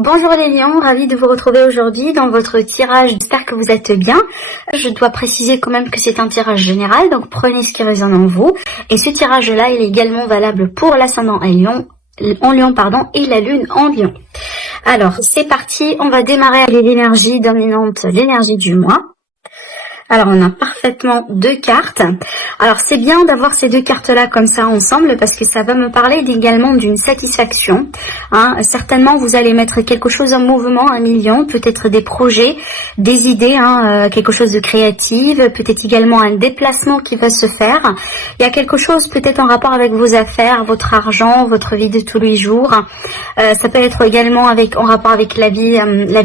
Bonjour les lions, ravie de vous retrouver aujourd'hui dans votre tirage. J'espère que vous êtes bien. Je dois préciser quand même que c'est un tirage général, donc prenez ce qui résonne en vous. Et ce tirage-là, il est également valable pour l'ascendant en Lion, et la lune en Lion. Alors, c'est parti, on va démarrer avec l'énergie dominante, l'énergie du mois. Alors, on a parfaitement deux cartes. Alors, c'est bien d'avoir ces deux cartes-là comme ça ensemble parce que ça va me parler également d'une satisfaction. Certainement, vous allez mettre quelque chose en mouvement, 1 million, peut-être des projets, des idées, quelque chose de créatif, peut-être également un déplacement qui va se faire. Il y a quelque chose peut-être en rapport avec vos affaires, votre argent, votre vie de tous les jours. Ça peut être également en rapport avec la vie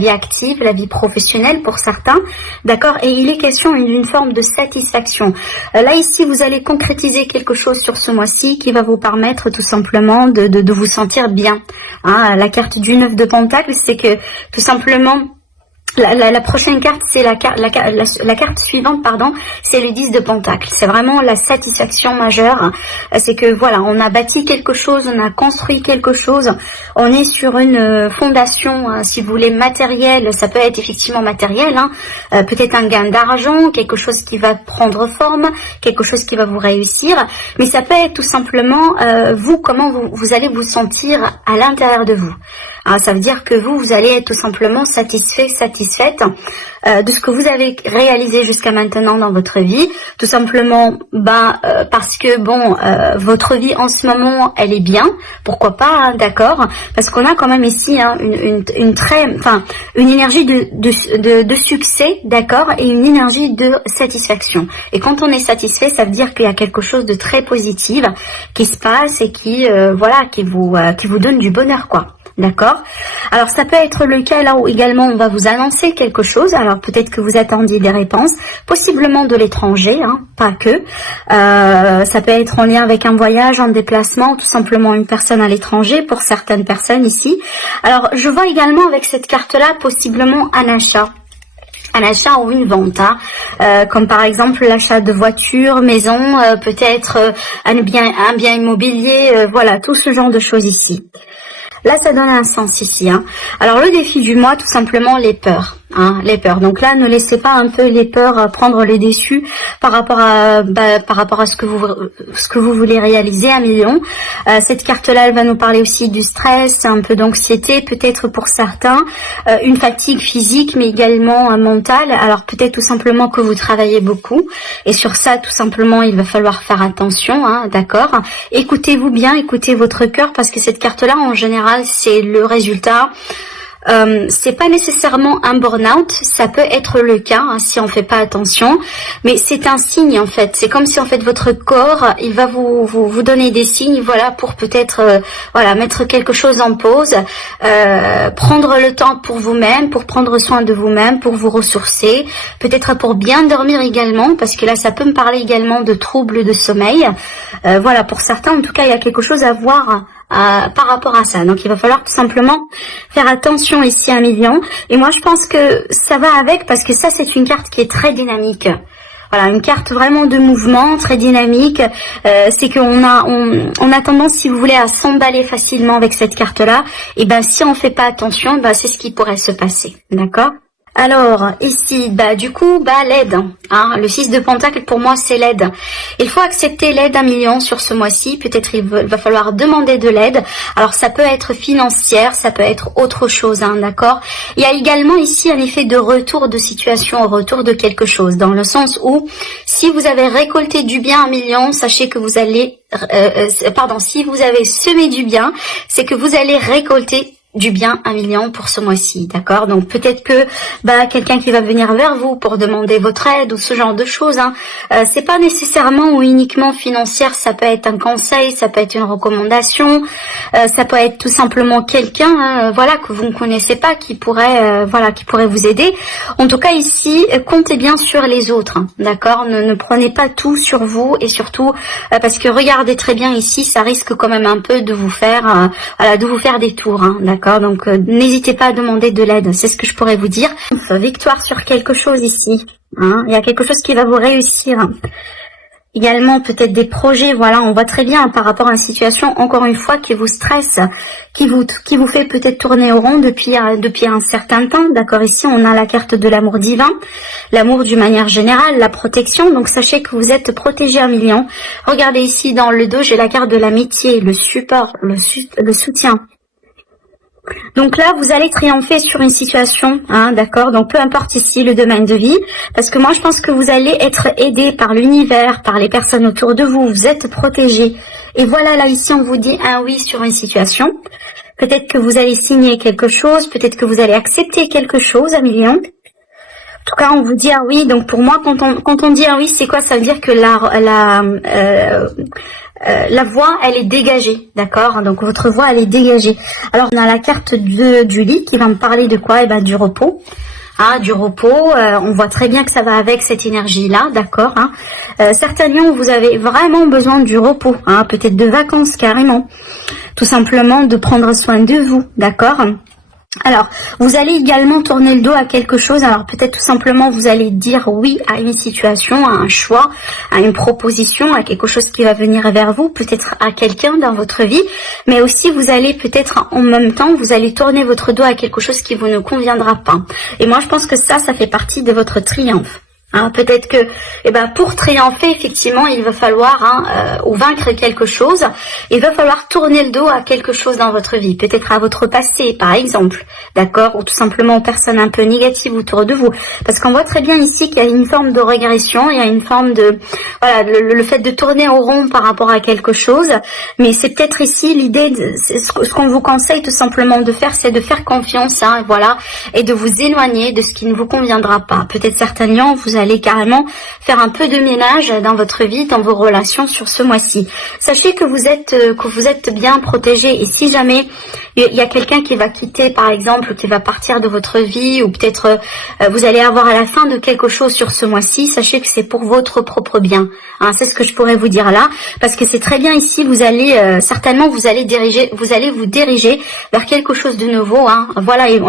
active, la vie professionnelle pour certains. D'accord? Et il est question d'une forme de satisfaction. Là ici vous allez concrétiser quelque chose sur ce mois-ci qui va vous permettre tout simplement de vous sentir bien. La carte du 9 de Pentacle, c'est que tout simplement la prochaine carte, c'est la carte suivante, pardon, c'est le 10 de Pentacle. C'est vraiment la satisfaction majeure. C'est que voilà, on a bâti quelque chose, on a construit quelque chose. On est sur une fondation, si vous voulez, matérielle. Ça peut être effectivement matériel, peut-être un gain d'argent, quelque chose qui va prendre forme, quelque chose qui va vous réussir. Mais ça peut être tout simplement comment vous allez vous sentir à l'intérieur de vous. Ça veut dire que vous allez être tout simplement satisfaite de ce que vous avez réalisé jusqu'à maintenant dans votre vie, tout simplement parce que votre vie en ce moment elle est bien, pourquoi pas, d'accord, parce qu'on a quand même ici une énergie de succès, d'accord, et une énergie de satisfaction. Et quand on est satisfait, ça veut dire qu'il y a quelque chose de très positif qui se passe et qui vous donne du bonheur, quoi. D'accord. Alors ça peut être le cas là où également on va vous annoncer quelque chose. Alors peut-être que vous attendiez des réponses, possiblement de l'étranger, pas que. Ça peut être en lien avec un voyage, un déplacement, tout simplement une personne à l'étranger pour certaines personnes ici. Alors je vois également avec cette carte-là possiblement un achat ou une vente, comme par exemple l'achat de voiture, maison, peut-être un bien immobilier, voilà, tout ce genre de choses ici. Là, ça donne un sens ici. Alors, le défi du mois, tout simplement, les peurs. Les peurs. Donc là, ne laissez pas un peu les peurs prendre le dessus par rapport à ce que vous voulez réaliser, 1 million. Cette carte-là, elle va nous parler aussi du stress, un peu d'anxiété, peut-être pour certains, une fatigue physique, mais également mentale. Alors peut-être tout simplement que vous travaillez beaucoup. Et sur ça, tout simplement, il va falloir faire attention, d'accord. Écoutez-vous bien, écoutez votre cœur, parce que cette carte-là, en général, c'est le résultat. C'est pas nécessairement un burn-out, ça peut être le cas si on fait pas attention, mais c'est un signe en fait. C'est comme si en fait votre corps, il va vous donner des signes, voilà, pour peut-être mettre quelque chose en pause, prendre le temps pour vous-même, pour prendre soin de vous-même, pour vous ressourcer, peut-être pour bien dormir également, parce que là ça peut me parler également de troubles de sommeil. Voilà, pour certains en tout cas il y a quelque chose à voir par rapport à ça. Donc il va falloir tout simplement faire attention ici, 1 million. Et moi je pense que ça va avec, parce que ça c'est une carte qui est très dynamique. Voilà, une carte vraiment de mouvement, très dynamique. C'est qu'on a tendance, si vous voulez, à s'emballer facilement avec cette carte-là. Et si on fait pas attention, c'est ce qui pourrait se passer. D'accord ? Alors, ici, du coup, l'aide. Le 6 de Pentacle, pour moi, c'est l'aide. Il faut accepter l'aide, 1 million sur ce mois-ci. Peut-être il va falloir demander de l'aide. Alors, ça peut être financière, ça peut être autre chose, d'accord. Il y a également ici un effet de retour de situation, retour de quelque chose, dans le sens où, si vous avez récolté du bien, 1 million, sachez que vous allez... si vous avez semé du bien, c'est que vous allez récolter du bien, 1 million pour ce mois-ci, d'accord. Donc peut-être que quelqu'un qui va venir vers vous pour demander votre aide ou ce genre de choses, c'est pas nécessairement ou uniquement financière, ça peut être un conseil, ça peut être une recommandation, ça peut être tout simplement quelqu'un que vous ne connaissez pas, qui pourrait vous aider. En tout cas ici, comptez bien sur les autres, d'accord. Ne prenez pas tout sur vous, et surtout parce que regardez très bien ici, ça risque quand même un peu de vous faire des tours, d'accord. Donc n'hésitez pas à demander de l'aide, c'est ce que je pourrais vous dire. Victoire sur quelque chose ici, il y a quelque chose qui va vous réussir. également peut-être des projets, voilà, on voit très bien par rapport à une situation, encore une fois, qui vous stresse, qui vous fait peut-être tourner au rond depuis un certain temps, d'accord. Ici, on a la carte de l'amour divin, l'amour d'une manière générale, la protection, donc sachez que vous êtes protégé 1 million. Regardez ici, dans le dos, j'ai la carte de l'amitié, le support, le soutien. Donc là, vous allez triompher sur une situation, hein, d'accord. Donc peu importe ici le domaine de vie, parce que moi je pense que vous allez être aidé par l'univers, par les personnes autour de vous. Vous êtes protégé. Et voilà, là ici on vous dit un oui sur une situation. Peut-être que vous allez signer quelque chose, peut-être que vous allez accepter quelque chose, 1 million. En tout cas, on vous dit un oui. Donc pour moi, quand on dit un oui, c'est quoi? Ça veut dire que la voie, elle est dégagée, d'accord. Donc votre voie, elle est dégagée. Alors on a la carte du lit qui va me parler de quoi? Eh ben du repos. Hein, du repos, on voit très bien que ça va avec cette énergie-là, d'accord. Hein. Certains lions, vous avez vraiment besoin du repos, hein, peut-être de vacances carrément, tout simplement de prendre soin de vous, d'accord. Alors, vous allez également tourner le dos à quelque chose. Alors, peut-être tout simplement, vous allez dire oui à une situation, à un choix, à une proposition, à quelque chose qui va venir vers vous, peut-être à quelqu'un dans votre vie. Mais aussi, vous allez peut-être en même temps, vous allez tourner votre dos à quelque chose qui vous ne conviendra pas. Et moi, je pense que ça fait partie de votre triomphe. Hein, peut-être que, pour triompher, effectivement, il va falloir, ou vaincre quelque chose, il va falloir tourner le dos à quelque chose dans votre vie, peut-être à votre passé, par exemple, d'accord, ou tout simplement aux personnes un peu négatives autour de vous, parce qu'on voit très bien ici qu'il y a une forme de régression, il y a une forme de, voilà, le fait de tourner au rond par rapport à quelque chose, mais c'est peut-être ici l'idée, ce qu'on vous conseille tout simplement de faire, c'est de faire confiance, hein, voilà, et de vous éloigner de ce qui ne vous conviendra pas. Peut-être certains lions, vous allez carrément faire un peu de ménage dans votre vie, dans vos relations sur ce mois-ci. Sachez que vous êtes bien protégé, et si jamais il y a quelqu'un qui va quitter, par exemple, qui va partir de votre vie, ou peut-être vous allez avoir à la fin de quelque chose sur ce mois-ci, sachez que c'est pour votre propre bien. Hein, c'est ce que je pourrais vous dire là, parce que c'est très bien ici, vous allez certainement vous allez vous diriger vers quelque chose de nouveau. Hein, voilà, et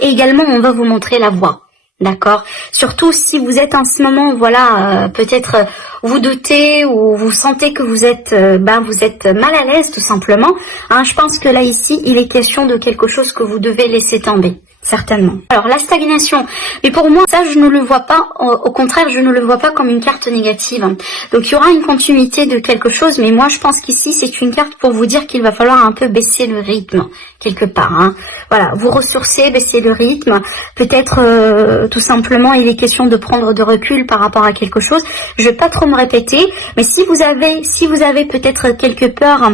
également on va vous montrer la voie. D'accord. Surtout si vous êtes en ce moment, voilà, peut-être vous doutez ou vous sentez que vous êtes mal à l'aise tout simplement. Hein, je pense que là ici, il est question de quelque chose que vous devez laisser tomber. Certainement. Alors la stagnation, mais pour moi ça je ne le vois pas, au contraire je ne le vois pas comme une carte négative. Donc il y aura une continuité de quelque chose, mais moi je pense qu'ici c'est une carte pour vous dire qu'il va falloir un peu baisser le rythme quelque part. Hein. Voilà, vous ressourcer, baisser le rythme, peut-être tout simplement il est question de prendre de recul par rapport à quelque chose. Je vais pas trop me répéter, mais si vous avez peut-être quelques peurs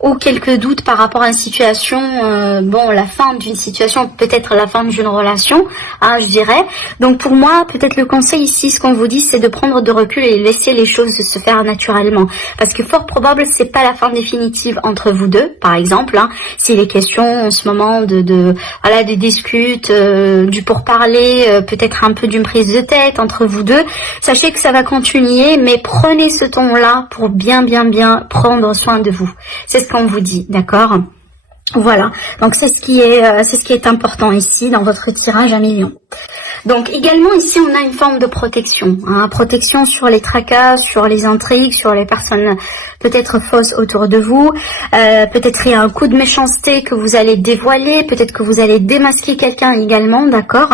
ou quelques doutes par rapport à une situation, la fin d'une situation, peut-être la fin d'une relation, hein, je dirais. Donc pour moi, peut-être le conseil ici, ce qu'on vous dit, c'est de prendre de recul et laisser les choses se faire naturellement. Parce que fort probable, c'est pas la fin définitive entre vous deux, par exemple. Hein, s'il est question en ce moment de des disputes, du pourparler, peut-être un peu d'une prise de tête entre vous deux, sachez que ça va continuer, mais prenez ce ton-là pour bien prendre soin de vous. C'est ce qu'on vous dit, d'accord? Voilà, donc c'est ce qui est important ici dans votre tirage 1 million. Donc également ici on a une forme de protection, hein, protection sur les tracas, sur les intrigues, sur les personnes peut-être fausses autour de vous, peut-être il y a un coup de méchanceté que vous allez dévoiler, peut-être que vous allez démasquer quelqu'un également, d'accord.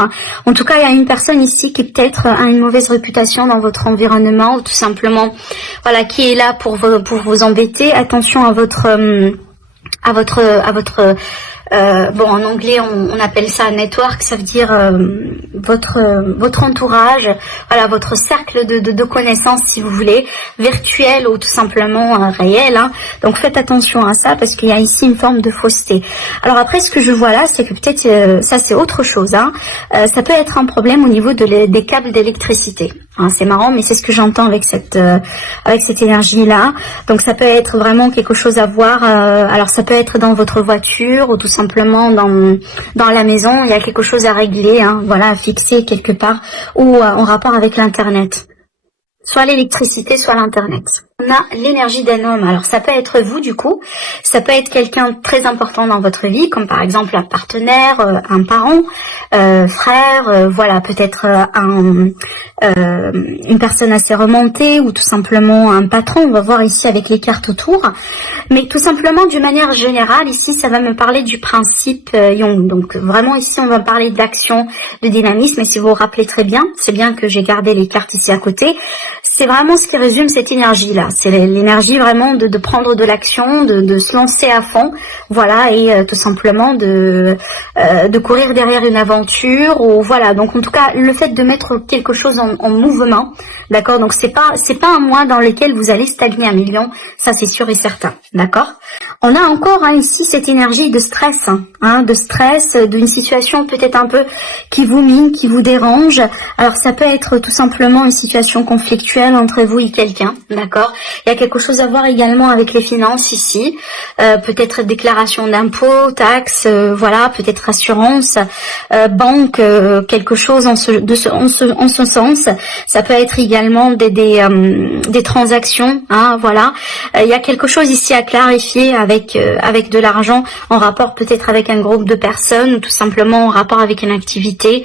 En tout cas il y a une personne ici qui peut-être a une mauvaise réputation dans votre environnement, ou tout simplement voilà qui est là pour vous embêter. Attention à votre en anglais on appelle ça network, ça veut dire votre entourage, voilà, votre cercle de connaissances si vous voulez, virtuel ou tout simplement réel. Hein. Donc faites attention à ça parce qu'il y a ici une forme de fausseté. Alors après ce que je vois là, c'est que peut-être ça c'est autre chose. Hein. Ça peut être un problème au niveau des câbles d'électricité. Hein, c'est marrant, mais c'est ce que j'entends avec cette énergie là. Donc ça peut être vraiment quelque chose à voir. Alors ça peut être dans votre voiture ou tout simplement dans la maison. Il y a quelque chose à régler, hein, voilà, à fixer quelque part, ou en rapport avec l'internet, soit l'électricité, soit l'internet. On a l'énergie d'un homme. Alors ça peut être vous du coup, ça peut être quelqu'un de très important dans votre vie, comme par exemple un partenaire, un parent, frère, voilà, peut-être une personne assez remontée ou tout simplement un patron. On va voir ici avec les cartes autour. Mais tout simplement d'une manière générale, ici ça va me parler du principe Jung. Donc vraiment ici on va parler d'action, de dynamisme. Et si vous vous rappelez très bien, c'est bien que j'ai gardé les cartes ici à côté. C'est vraiment ce qui résume cette énergie-là. C'est l'énergie vraiment de prendre de l'action, de se lancer à fond, voilà, et tout simplement de courir derrière une aventure, ou voilà. Donc en tout cas, le fait de mettre quelque chose en mouvement, d'accord. Donc c'est pas un mois dans lequel vous allez stagner 1 million, ça c'est sûr et certain, d'accord. On a encore ici cette énergie de stress, de stress, d'une situation peut-être un peu qui vous mine, qui vous dérange. Alors ça peut être tout simplement une situation conflictuelle entre vous et quelqu'un, d'accord. Il y a quelque chose à voir également avec les finances ici, peut-être déclaration d'impôts, taxes, voilà, peut-être assurance, banque, quelque chose en ce sens. Ça peut être également des transactions, voilà. Il y a quelque chose ici à clarifier avec de l'argent en rapport peut-être avec un groupe de personnes, ou tout simplement en rapport avec une activité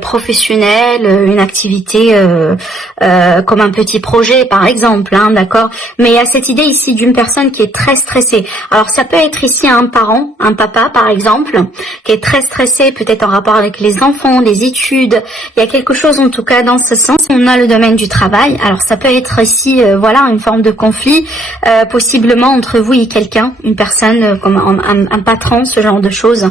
professionnelle, une activité comme un petit projet par exemple, d'accord. Mais il y a cette idée ici d'une personne qui est très stressée. Alors ça peut être ici un parent, un papa par exemple, qui est très stressé, peut-être en rapport avec les enfants, les études. Il y a quelque chose en tout cas dans ce sens. On a le domaine du travail. Alors ça peut être ici, voilà, une forme de conflit, possiblement entre vous et quelqu'un, une personne comme un patron, ce genre de choses.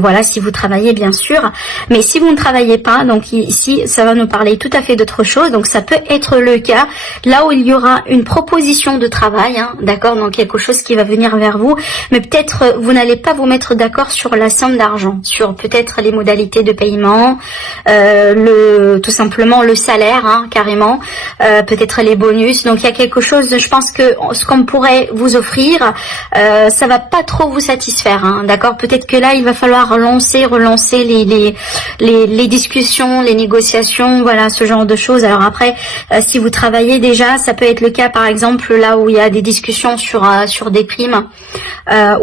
Voilà, si vous travaillez bien sûr. Mais si vous ne travaillez pas, donc ici ça va nous parler tout à fait d'autre chose. Donc ça peut être le cas là où il y aura une proposition de travail, d'accord, donc quelque chose qui va venir vers vous, mais peut-être vous n'allez pas vous mettre d'accord sur la somme d'argent, sur peut-être les modalités de paiement, tout simplement le salaire, carrément, peut-être les bonus. Donc il y a quelque chose, je pense que ce qu'on pourrait vous offrir, ça va pas trop vous satisfaire, d'accord. Peut-être que là il va falloir relancer les discussions, les négociations, voilà, ce genre de choses. Alors après, si vous travaillez déjà, ça peut être le cas par exemple là où il y a des discussions sur des primes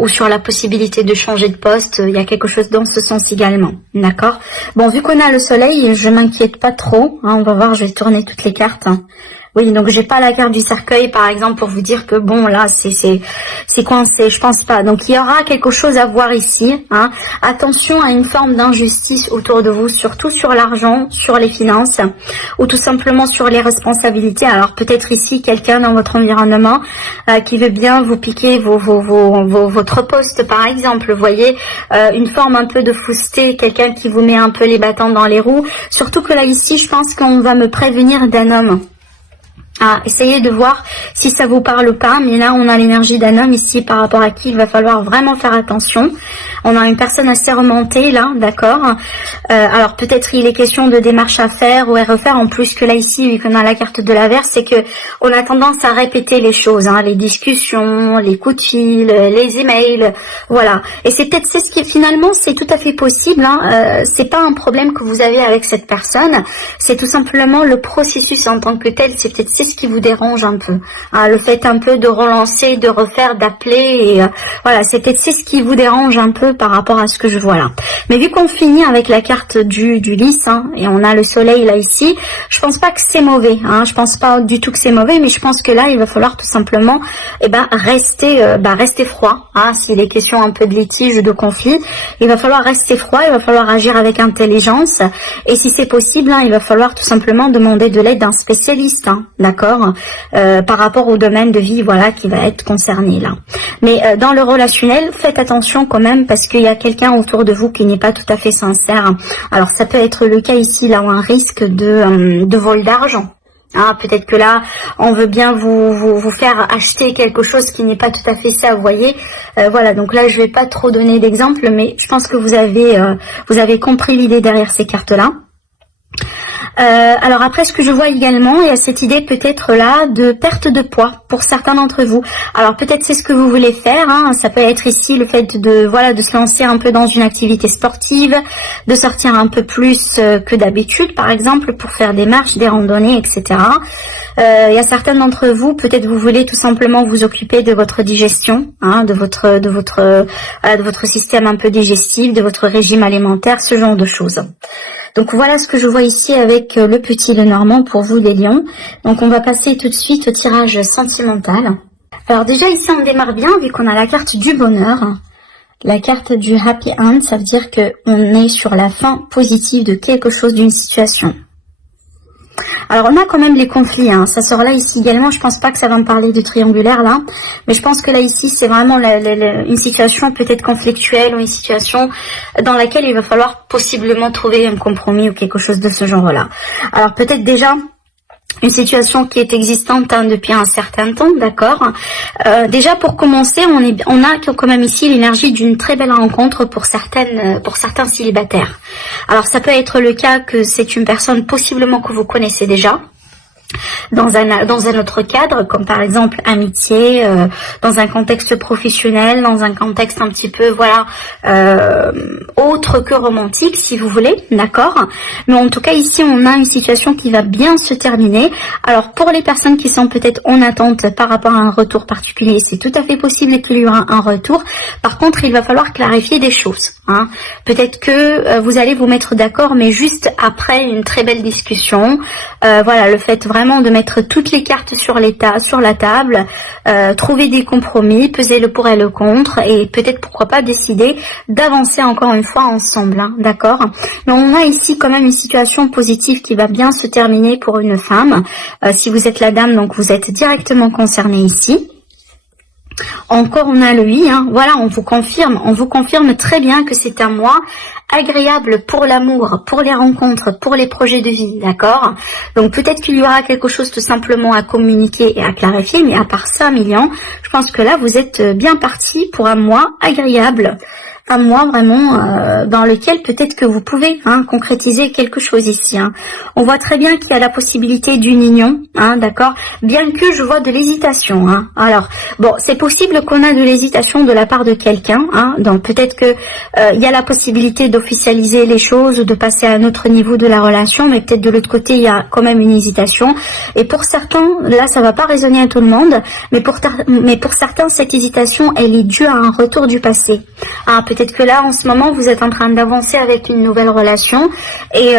ou sur la possibilité de changer de poste. Il y a quelque chose dans ce sens également, d'accord. Bon, vu qu'on a le soleil, je m'inquiète pas trop, on va voir, je vais tourner toutes les cartes. Oui, donc j'ai pas la carte du cercueil par exemple pour vous dire que bon là c'est coincé, je pense pas. Donc il y aura quelque chose à voir ici, Attention à une forme d'injustice autour de vous, surtout sur l'argent, sur les finances, ou tout simplement sur les responsabilités. Alors peut-être ici quelqu'un dans votre environnement qui veut bien vous piquer votre poste par exemple, vous voyez, une forme un peu de fausseté, quelqu'un qui vous met un peu les bâtons dans les roues. Surtout que là ici je pense qu'on va me prévenir d'un homme. Essayez de voir si ça vous parle pas, mais là on a l'énergie d'un homme ici par rapport à qui il va falloir vraiment faire attention. On a une personne assez remontée là, d'accord. Alors peut-être il est question de démarches à faire ou à refaire, en plus que là ici, vu qu'on a la carte de l'averse, c'est que on a tendance à répéter les choses, les discussions, les coups de fil, les emails, voilà. Et c'est peut-être ce qui finalement c'est tout à fait possible, c'est pas un problème que vous avez avec cette personne, c'est tout simplement le processus en tant que tel, c'est peut-être ce qui vous dérange un peu, le fait un peu de relancer, de refaire, d'appeler, et voilà, c'est peut-être ce qui vous dérange un peu par rapport à ce que je vois là. Mais vu qu'on finit avec la carte du lys, et on a le soleil là ici, je pense pas que c'est mauvais, je pense pas du tout que c'est mauvais, mais je pense que là il va falloir tout simplement rester froid, s'il est question un peu de litige, de conflit, il va falloir rester froid, il va falloir agir avec intelligence, et si c'est possible, il va falloir tout simplement demander de l'aide d'un spécialiste, d'accord, par rapport au domaine de vie, voilà, qui va être concerné là. Mais dans le relationnel, faites attention quand même, parce qu'il y a quelqu'un autour de vous qui n'est pas tout à fait sincère. Alors ça peut être le cas ici, là où un risque de vol d'argent. Peut-être que là, on veut bien vous faire acheter quelque chose qui n'est pas tout à fait ça, vous voyez. Voilà, donc là, je vais pas trop donner d'exemples, mais je pense que vous avez compris l'idée derrière ces cartes-là. Alors après, ce que je vois également, il y a cette idée peut-être là de perte de poids pour certains d'entre vous. Alors peut-être c'est ce que vous voulez faire, hein. Ça peut être ici le fait de voilà de se lancer un peu dans une activité sportive, de sortir un peu plus que d'habitude, par exemple pour faire des marches, des randonnées, etc. Il y a certains d'entre vous, peut-être vous voulez tout simplement vous occuper de votre digestion, hein, de votre système un peu digestif, de votre régime alimentaire, ce genre de choses. Donc voilà ce que je vois ici avec le petit Lenormand pour vous les lions. Donc on va passer tout de suite au tirage sentimental. Alors déjà ici on démarre bien vu qu'on a la carte du bonheur. La carte du happy end, ça veut dire qu'on est sur la fin positive de quelque chose, d'une situation. Alors on a quand même les conflits, hein. Ça sort là ici également, je pense pas que ça va me parler de triangulaire là, mais je pense que là ici c'est vraiment une situation peut-être conflictuelle ou une situation dans laquelle il va falloir possiblement trouver un compromis ou quelque chose de ce genre là. Alors peut-être déjà une situation qui est existante hein, depuis un certain temps, d'accord. Déjà pour commencer, on a quand même ici l'énergie d'une très belle rencontre pour certains célibataires. Alors ça peut être le cas que c'est une personne possiblement que vous connaissez déjà, dans un autre cadre, comme par exemple amitié, dans un contexte professionnel, dans un contexte un petit peu voilà autre que romantique si vous voulez, d'accord. Mais en tout cas ici on a une situation qui va bien se terminer. Alors pour les personnes qui sont peut-être en attente par rapport à un retour particulier, c'est tout à fait possible qu'il y aura un retour. Par contre il va falloir clarifier des choses, hein. Peut-être que vous allez vous mettre d'accord, mais juste après une très belle discussion. Voilà, le fait vraiment de mettre toutes les cartes sur la table, trouver des compromis, peser le pour et le contre, et peut-être pourquoi pas décider d'avancer encore une fois ensemble, hein, d'accord. Mais on a ici quand même une situation positive qui va bien se terminer pour une femme. Si vous êtes la dame, donc vous êtes directement concerné ici. Encore on a le oui, hein. Voilà, on vous confirme très bien que c'est un mois agréable pour l'amour, pour les rencontres, pour les projets de vie, d'accord. Donc peut-être qu'il y aura quelque chose tout simplement à communiquer et à clarifier, mais à part ça, Milian, je pense que là vous êtes bien parti pour un mois agréable. Un mois vraiment dans lequel peut-être que vous pouvez concrétiser quelque chose ici. Hein. On voit très bien qu'il y a la possibilité d'une union, hein, d'accord. Bien que je vois de l'hésitation. Hein. Alors bon, c'est possible qu'on a de l'hésitation de la part de quelqu'un. Hein, donc peut-être que il y a la possibilité d'officialiser les choses, de passer à un autre niveau de la relation, mais peut-être de l'autre côté il y a quand même une hésitation. Et pour certains, là ça va pas résonner à tout le monde, mais pour certains cette hésitation elle est due à un retour du passé. Hein, peut-être que là, en ce moment, vous êtes en train d'avancer avec une nouvelle relation et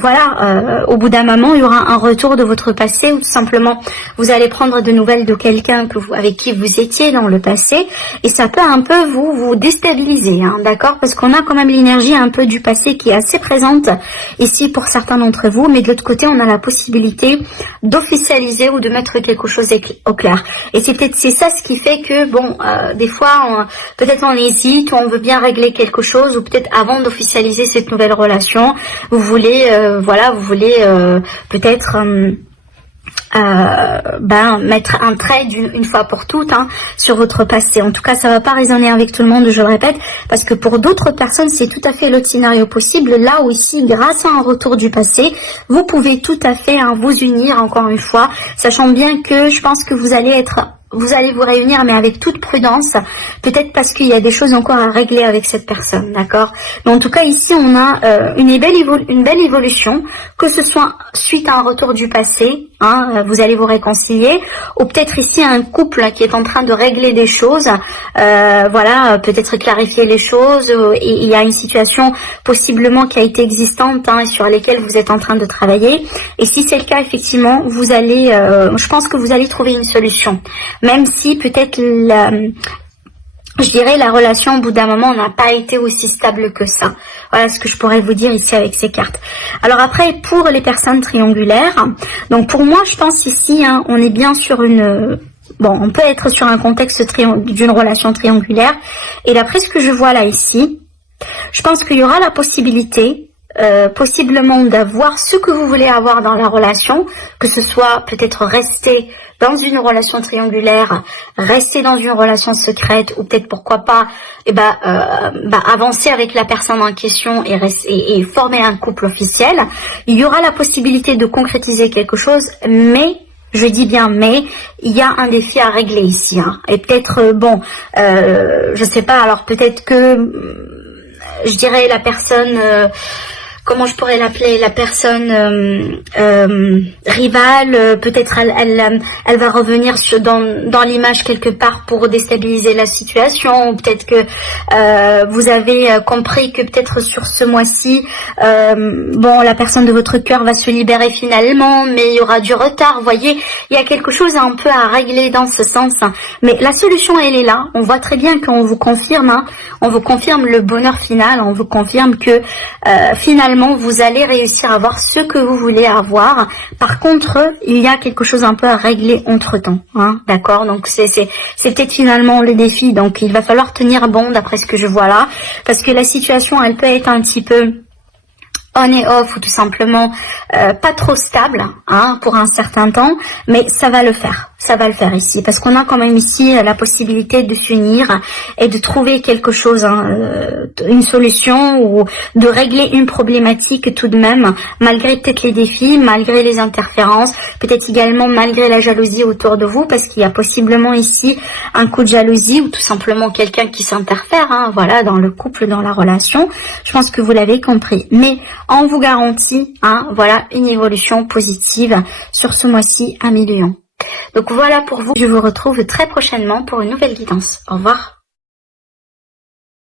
voilà, au bout d'un moment, il y aura un retour de votre passé ou tout simplement, vous allez prendre de nouvelles de quelqu'un avec qui vous étiez dans le passé et ça peut un peu vous déstabiliser, hein, d'accord? Parce qu'on a quand même l'énergie un peu du passé qui est assez présente ici pour certains d'entre vous, mais de l'autre côté, on a la possibilité d'officialiser ou de mettre quelque chose au clair. Et c'est ça ce qui fait que, bon, des fois, peut-être on hésite ou on veut bien régler quelque chose ou peut-être avant d'officialiser cette nouvelle relation, vous voulez peut-être mettre un trait une fois pour toutes sur votre passé. En tout cas, ça va pas résonner avec tout le monde, je le répète, parce que pour d'autres personnes, c'est tout à fait l'autre scénario possible. Là aussi, grâce à un retour du passé, vous pouvez tout à fait vous unir encore une fois, sachant bien que je pense que vous allez vous réunir, mais avec toute prudence, peut-être parce qu'il y a des choses encore à régler avec cette personne, d'accord. Mais en tout cas, ici, on a une belle évolution, que ce soit suite à un retour du passé, vous allez vous réconcilier, ou peut-être ici un couple qui est en train de régler des choses, voilà, peut-être clarifier les choses, et il y a une situation possiblement qui a été existante et sur lesquelles vous êtes en train de travailler. Et si c'est le cas, effectivement, vous allez, je pense que vous allez trouver une solution. Même si peut-être je dirais la relation au bout d'un moment n'a pas été aussi stable que ça. Voilà ce que je pourrais vous dire ici avec ces cartes. Alors après, pour les personnes triangulaires, donc pour moi je pense ici, on est bien sur on peut être sur un contexte d'une relation triangulaire. Et d'après ce que je vois là ici, je pense qu'il y aura la possibilité possiblement d'avoir ce que vous voulez avoir dans la relation, que ce soit peut-être rester dans une relation triangulaire, rester dans une relation secrète, ou peut-être pourquoi pas avancer avec la personne en question et former un couple officiel. Il y aura la possibilité de concrétiser quelque chose, mais je dis bien mais, il y a un défi à régler ici, hein. Et peut-être, je sais pas, alors peut-être que, je dirais la personne, comment je pourrais l'appeler, la personne rivale, peut-être elle va revenir dans l'image quelque part pour déstabiliser la situation, ou peut-être que vous avez compris que peut-être sur ce mois-ci, la personne de votre cœur va se libérer finalement, mais il y aura du retard, vous voyez, il y a quelque chose un peu à régler dans ce sens, hein. Mais la solution elle est là, on voit très bien qu'on vous confirme, hein, on vous confirme le bonheur final, on vous confirme que finalement vous allez réussir à avoir ce que vous voulez avoir. Par contre, il y a quelque chose un peu à régler entre-temps, hein, d'accord? Donc c'est peut-être finalement le défi, donc il va falloir tenir bon d'après ce que je vois là, parce que la situation elle peut être un petit peu on et off, ou tout simplement pas trop stable, hein, pour un certain temps, mais ça va le faire ici, parce qu'on a quand même ici la possibilité de s'unir et de trouver quelque chose, hein, une solution, ou de régler une problématique tout de même, malgré peut-être les défis, malgré les interférences, peut-être également malgré la jalousie autour de vous, parce qu'il y a possiblement ici un coup de jalousie, ou tout simplement quelqu'un qui s'interfère, hein, voilà, dans le couple, dans la relation. Je pense que vous l'avez compris, mais on vous garantit, hein, voilà, une évolution positive sur ce mois-ci à 1000 lions. Donc voilà pour vous, je vous retrouve très prochainement pour une nouvelle guidance. Au revoir.